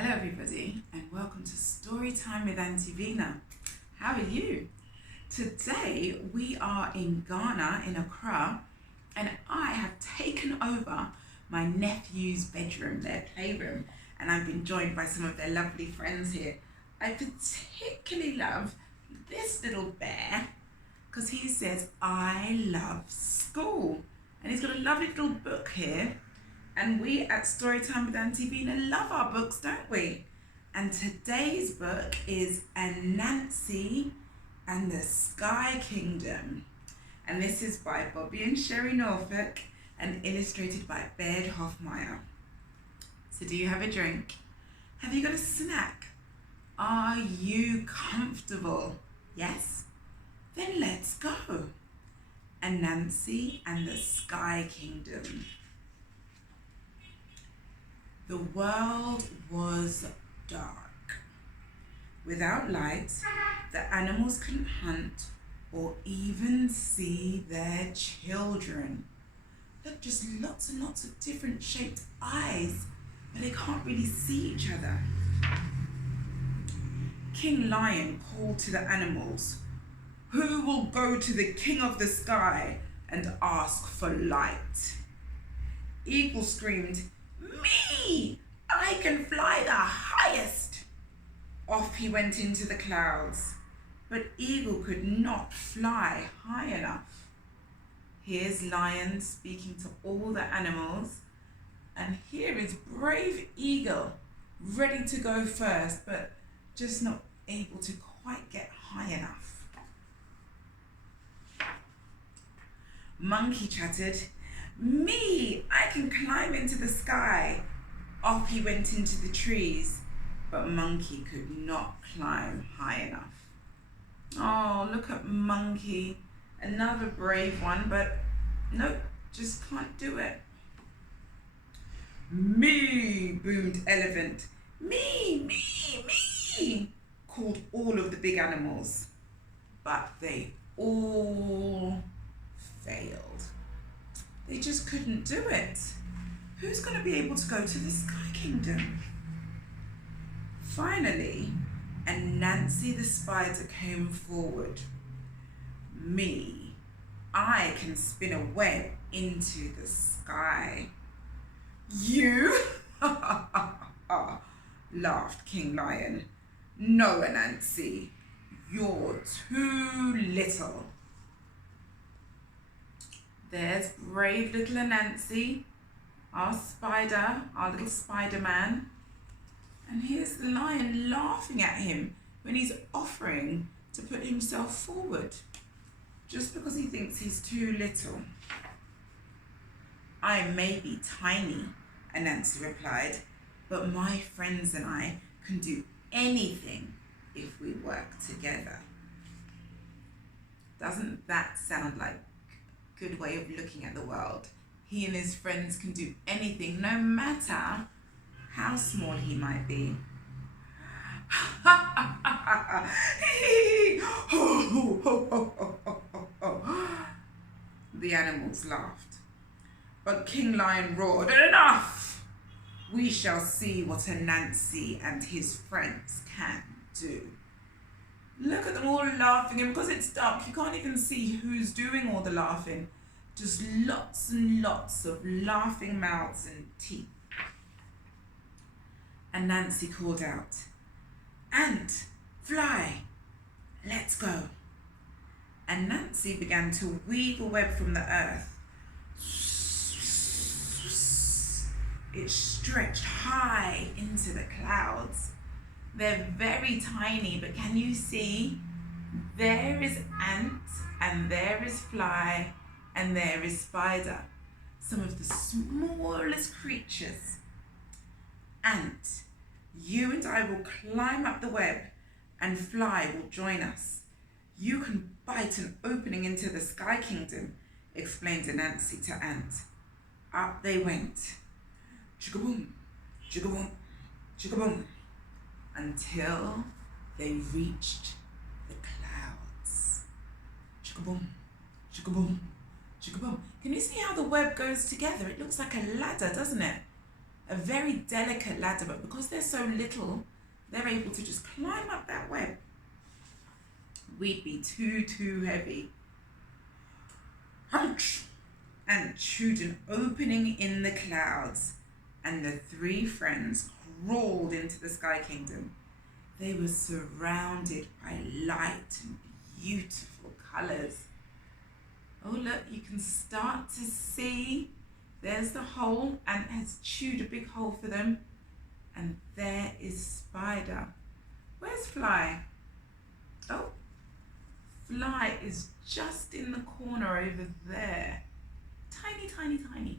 Hello everybody and welcome to Storytime with Auntie Vina. How are you? Today we are in Ghana, in Accra, and I have taken over my nephew's bedroom, their playroom, and I've been joined by some of their lovely friends here. I particularly love this little bear because he says, I love school. And he's got a lovely little book here. And we at Storytime with Auntie Vina love our books, don't we? And today's book is Anansi and the Sky Kingdom. And this is by Bobby and Sherry Norfolk and illustrated by Baird Hoffmire. So do you have a drink? Have you got a snack? Are you comfortable? Yes? Then let's go. Anansi and the Sky Kingdom. The world was dark. Without light, the animals couldn't hunt or even see their children. Look, just lots and lots of different shaped eyes, but they can't really see each other. King Lion called to the animals, "Who will go to the King of the Sky and ask for light?" Eagle screamed, "Me! I can fly the highest!" Off he went into the clouds, but Eagle could not fly high enough. Here's Lion speaking to all the animals, and here is brave Eagle, ready to go first, but just not able to quite get high enough. Monkey chattered, "Me, I can climb into the sky." Off he went into the trees, but Monkey could not climb high enough. Oh, look at Monkey, another brave one, but nope, just can't do it. "Me," boomed Elephant. "Me, me, me," called all of the big animals, but they all failed. They just couldn't do it. Who's going to be able to go to the Sky Kingdom? Finally, Anansi the spider came forward. "Me, I can spin a web into the sky." "You?" laughed King Lion. "No, Anansi, you're too little." There's brave little Anansi, our spider, our little Spider-Man. And here's the lion laughing at him when he's offering to put himself forward, just because he thinks he's too little. "I may be tiny," Anansi replied, "but my friends and I can do anything if we work together." Doesn't that sound like good way of looking at the world? He and his friends can do anything, no matter how small he might be. The animals laughed, but King Lion roared, "Enough! We shall see what Anansi and his friends can do." Look at them all laughing, and because it's dark, you can't even see who's doing all the laughing. Just lots and lots of laughing mouths and teeth. Anansi called out, "Ant, fly, let's go." Anansi began to weave a web from the earth. It stretched high into the clouds. They're very tiny, but can you see? There is ant, and there is fly, and there is spider, some of the smallest creatures. "Ant, you and I will climb up the web, and Fly will join us. You can bite an opening into the Sky Kingdom," explained Anansi to Ant. Up they went, chicka-boom, chicka-boom, chicka-boom, until they reached the clouds. Chicka-boom, chicka-boom, chicka-boom. Can you see how the web goes together? It looks like a ladder, doesn't it? a very delicate ladder, but because they're so little, they're able to just climb up that web. We'd be too heavy. Hunch! And chewed an opening in the clouds, and the three friends crawled into the Sky Kingdom. They were surrounded by light and beautiful colours. Oh look, you can start to see, there's the hole. Ant has chewed a big hole for them. And there is Spider. Where's Fly? Oh, Fly is just in the corner over there. Tiny.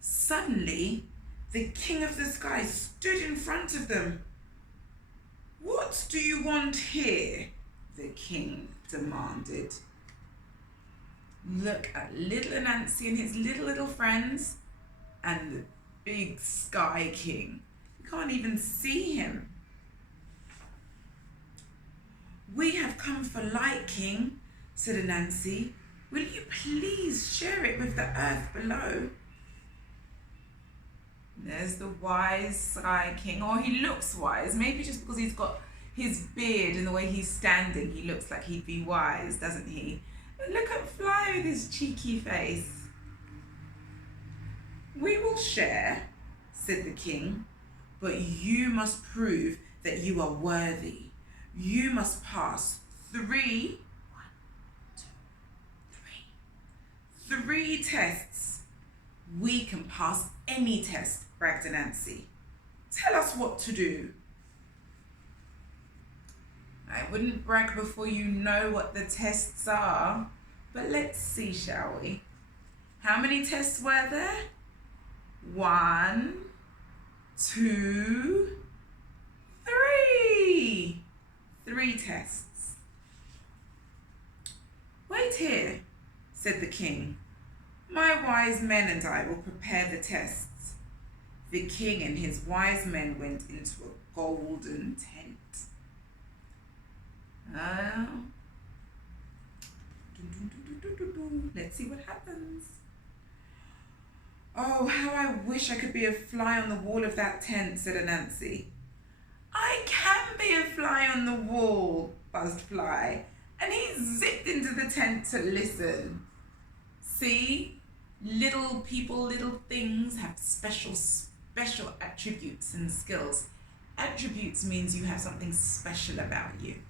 Suddenly, the King of the Sky stood in front of them. "What do you want here?" the King demanded. Look at little Anansi and his little friends, and the big Sky King. You can't even see him. "We have come for light, King," said Anansi. "Will you please share it with the earth below?" There's the wise Sky King, or he looks wise, maybe just because he's got his beard and the way he's standing, he looks like he'd be wise, doesn't he? And look at Fly with his cheeky face. "We will share," said the King, "but you must prove that you are worthy. You must pass three tests." "We can pass any test," bragged Anansi. "Tell us what to do." I wouldn't brag before you know what the tests are, but let's see, shall we? How many tests were there? 1, 2, 3. 3 tests. "Wait here," said the King. "My wise men and I will prepare the tests." The King and his wise men went into a golden tent. Let's see what happens. "Oh, how I wish I could be a fly on the wall of that tent," said Anansi. "I can be a fly on the wall," buzzed Fly, and he zipped into the tent to listen. See, little people, little things have special attributes and skills. Attributes means you have something special about you.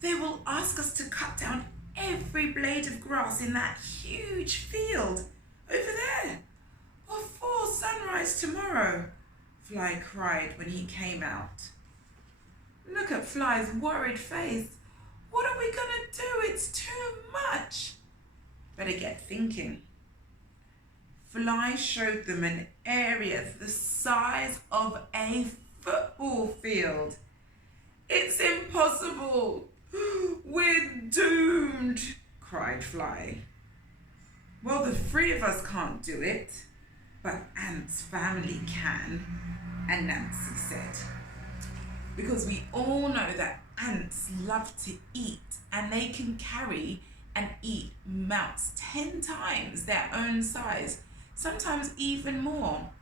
"They will ask us to cut down every blade of grass in that huge field over there before sunrise tomorrow," Fly cried when he came out. Look at Fly's worried face. "What are we gonna do? It's too much." Better get thinking. Fly showed them an area the size of a football field. "It's impossible. We're doomed," cried Fly. "Well, the 3 of us can't do it, but Ant's family can," Anansi said. Because we all know that ants love to eat, and they can carry and eat mouse 10 times their own size, sometimes even more.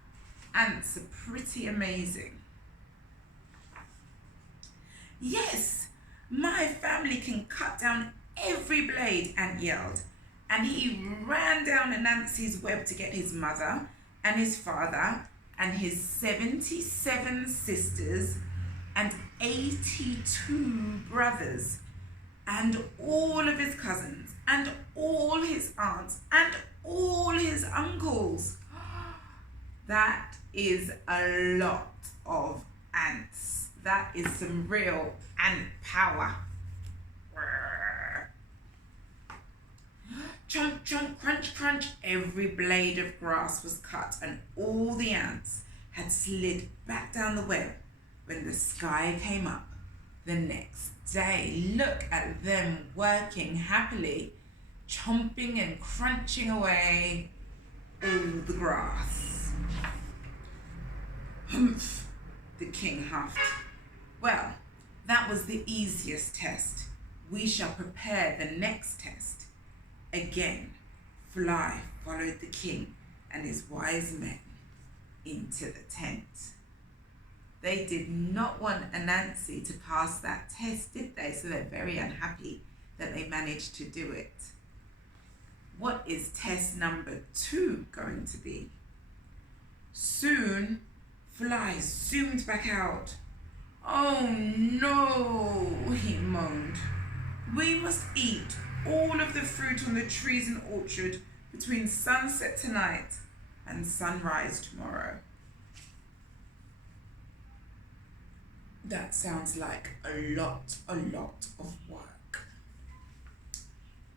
Ants are pretty amazing. "Yes, my family can cut down every blade," Ant yelled, and he ran down Anansi's web to get his mother and his father and his 77 sisters and 82 brothers and all of his cousins and all his aunts and all his uncles. That is a lot of ants. That is some real ant power. Chomp, chomp, crunch, crunch. Every blade of grass was cut and all the ants had slid back down the web when the sky came up the next day. Look at them working happily, chomping and crunching away all the grass. "Humph," the king huffed. "Well, that was the easiest test. We shall prepare the next test." Again, Fly followed the king and his wise men into the tent. They did not want Anansi to pass that test, did they? So they're very unhappy that they managed to do it. What is test number 2 going to be? Soon, Fly zoomed back out. "Oh no," he moaned. "We must eat all of the fruit on the trees and orchard between sunset tonight and sunrise tomorrow." That sounds like a lot of work.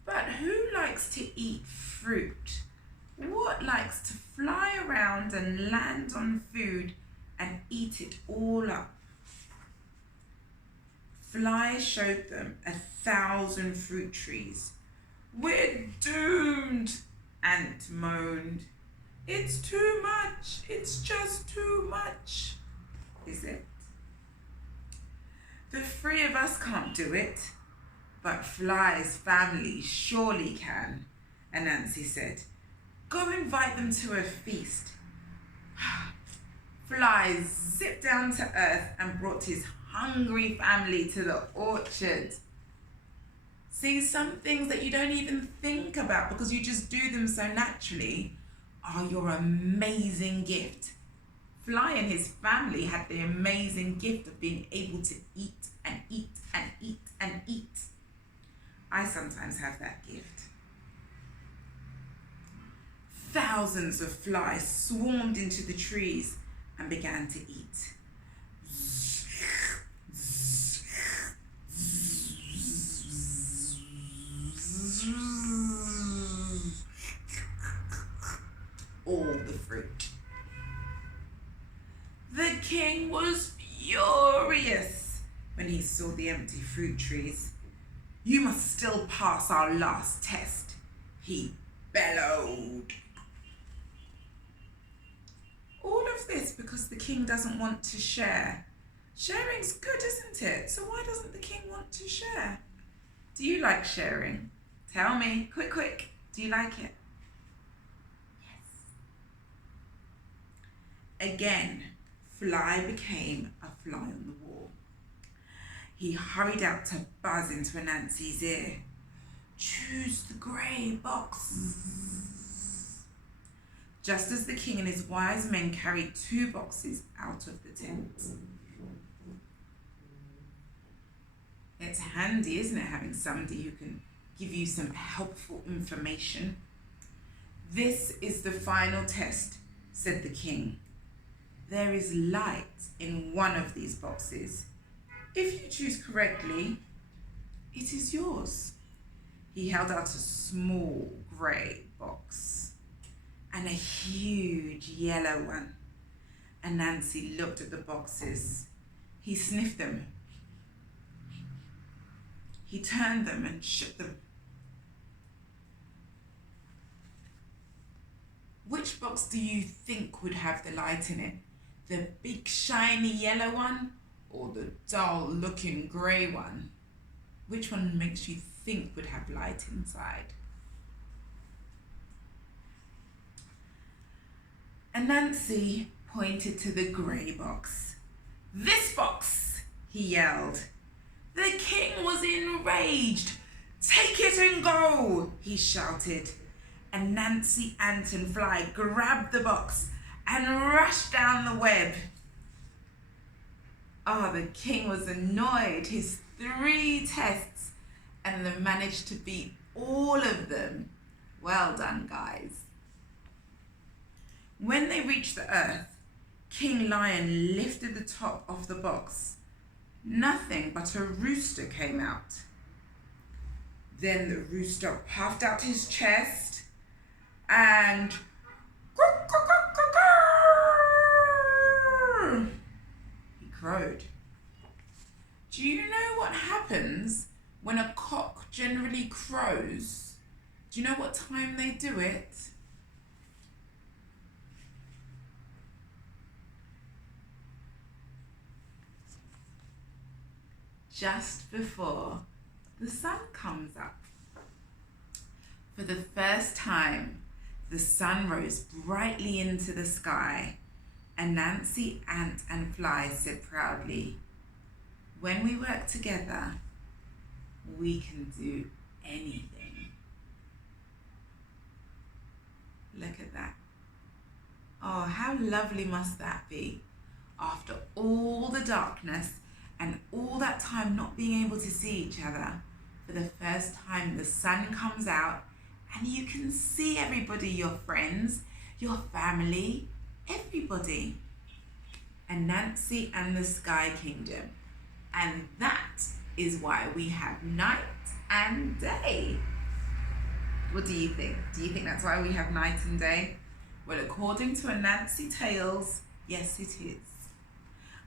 But who likes to eat fruit? What likes to fly around and land on food and eat it all up? Fly showed them 1,000 fruit trees. "We're doomed," Ant moaned. "It's too much. It's just too much." Is it? The 3 of us can't do it, but Fly's family surely can, Anansi said. "Go invite them to a feast." Fly zipped down to earth and brought his hungry family to the orchard. See, some things that you don't even think about because you just do them so naturally are your amazing gift. Fly and his family had the amazing gift of being able to eat and eat and eat and eat. I sometimes have that gift. Thousands of flies swarmed into the trees and began to eat. All the fruit. The king was furious when he saw the empty fruit trees. "You must still pass our last test," he bellowed. All of this because the king doesn't want to share. Sharing's good, isn't it? So why doesn't the king want to share? Do you like sharing? Tell me, quick. Do you like it? Yes. Again, Fly became a fly on the wall. He hurried out to buzz into Anansi's ear. "Choose the grey box." Just as the king and his wise men carried 2 boxes out of the tent. It's handy, isn't it, having somebody who can give you some helpful information? "This is the final test," said the king. "There is light in one of these boxes. If you choose correctly, it is yours." He held out a small grey box and a huge yellow one. Anansi looked at the boxes. He sniffed them. He turned them and shook them. Which box do you think would have the light in it? The big shiny yellow one or the dull looking grey one? Which one makes you think would have light inside? Anansi pointed to the grey box. "This box!" he yelled. The king was enraged. "Take it and go!" he shouted. Anansi, Ant and Fly grabbed the box and rushed down the web. The king was annoyed. His 3 tests and they managed to beat all of them. Well done, guys. When they reached the earth, King Lion lifted the top of the box. Nothing but a rooster came out. Then the rooster puffed out his chest and he crowed. Do you know what happens when a cock generally crows? Do you know what time they do it? Just before the sun comes up. For the first time, the sun rose brightly into the sky, and Anansi, ant and fly said proudly, "When we work together, we can do anything." Look at that. Oh, how lovely must that be? After all the darkness and all that time not being able to see each other, for the first time the sun comes out and you can see everybody, your friends, your family, everybody. Anansi and the Sky Kingdom. And that is why we have night and day. What do you think? Do you think that's why we have night and day? Well, according to Anansi Tales, yes it is.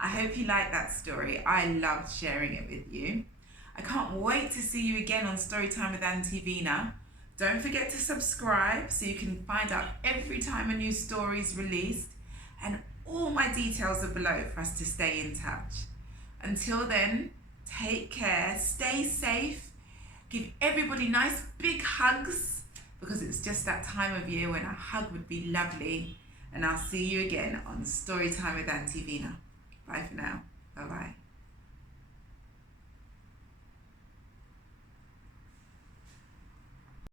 I hope you like that story. I loved sharing it with you. I can't wait to see you again on Storytime with Auntie Vina. Don't forget to subscribe so you can find out every time a new story is released, and all my details are below for us to stay in touch. Until then, take care, stay safe, give everybody nice big hugs, because it's just that time of year when a hug would be lovely. And I'll see you again on Storytime with Auntie Vina. Bye for now.